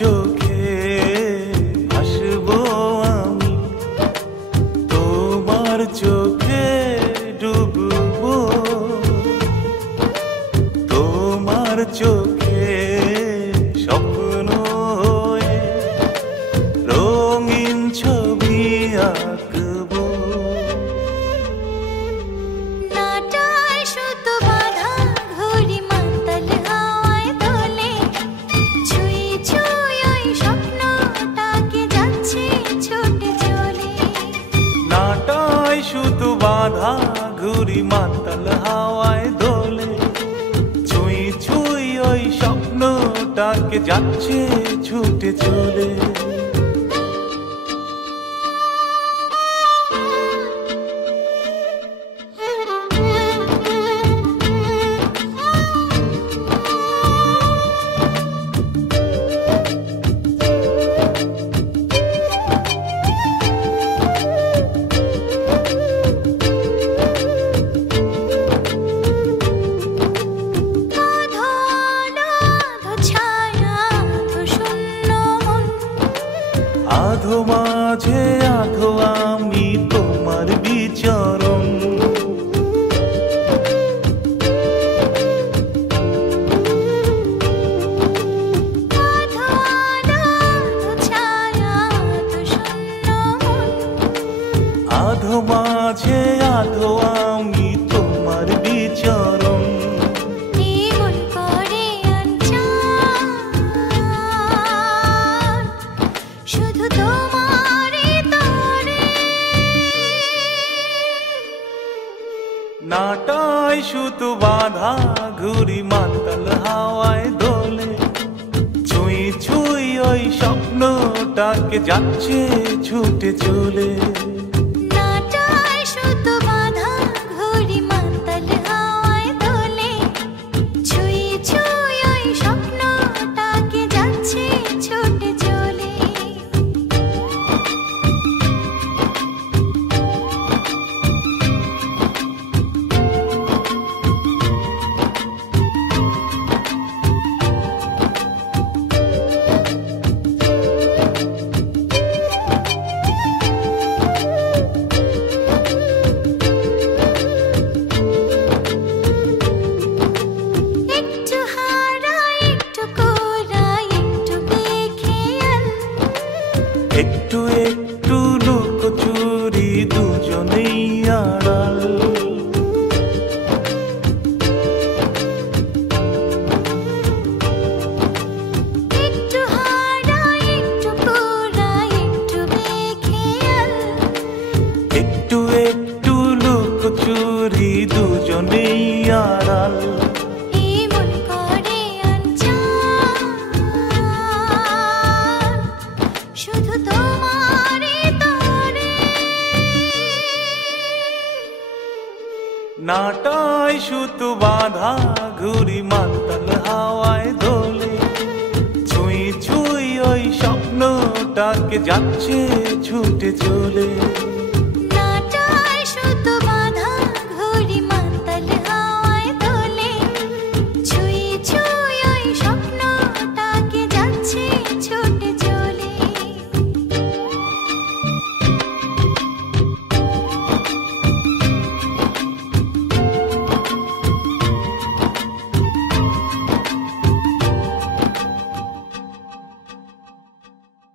চোখে ভাসবো আমি, তোমার চোখে ডুববো, তোমার চোখে স্বপ্ন হয়ে রঙিন ছবি আঁকবো। নাটায় সুতো বাঁধা ঘুড়ি মাতাল হাওয়ায় দোলে, ছুঁই ছুঁই ওই স্বপ্নটাকে যাচ্ছে ছুটে চলে। নাটায় সুতো বাঁধা ঘুড়ি মাতাল হাওয়ায় দোলে, ছুঁই ছুঁই ওই স্বপ্নটাকে যাচ্ছে ছুটে চলে। আধো মাঝে আধো আমি তোমার বিচরণ, আধো মাঝে আধো আমি তোমার বিচরণ। শুধু তোমারই তরে, নাটায় সুতো বাঁধা ঘুড়ি মাতাল হাওয়ায় দোলে, ছুঁই ছুঁই ওই স্বপ্নটাকে যাচ্ছে ছুটে চলে। নাটায় সুতো বাঁধা ঘুড়ি মাতাল হাওয়ায় দোলে, ছুঁই ছুঁই ওই স্বপ্নটাকে যাচ্ছে ছুটে চলে। একটু হারাই একটু কোরাই একটু বেখেয়াল, একটু একটু লুকোচুরি দুজনেই আড়াল, একটু হারাই একটু কোরাই একটু বেখেয়াল, একটু একটু লুকোচুরি দুজনেই আড়াল। এমন করে আনচান, শুধু তোমারই তরে। নাটায় সুতো বাঁধা ঘুড়ি মাতাল হাওয়ায় দোলে, ছুঁই ছুঁই ওই স্বপ্নটাকে যাচ্ছে ছুটে চলে।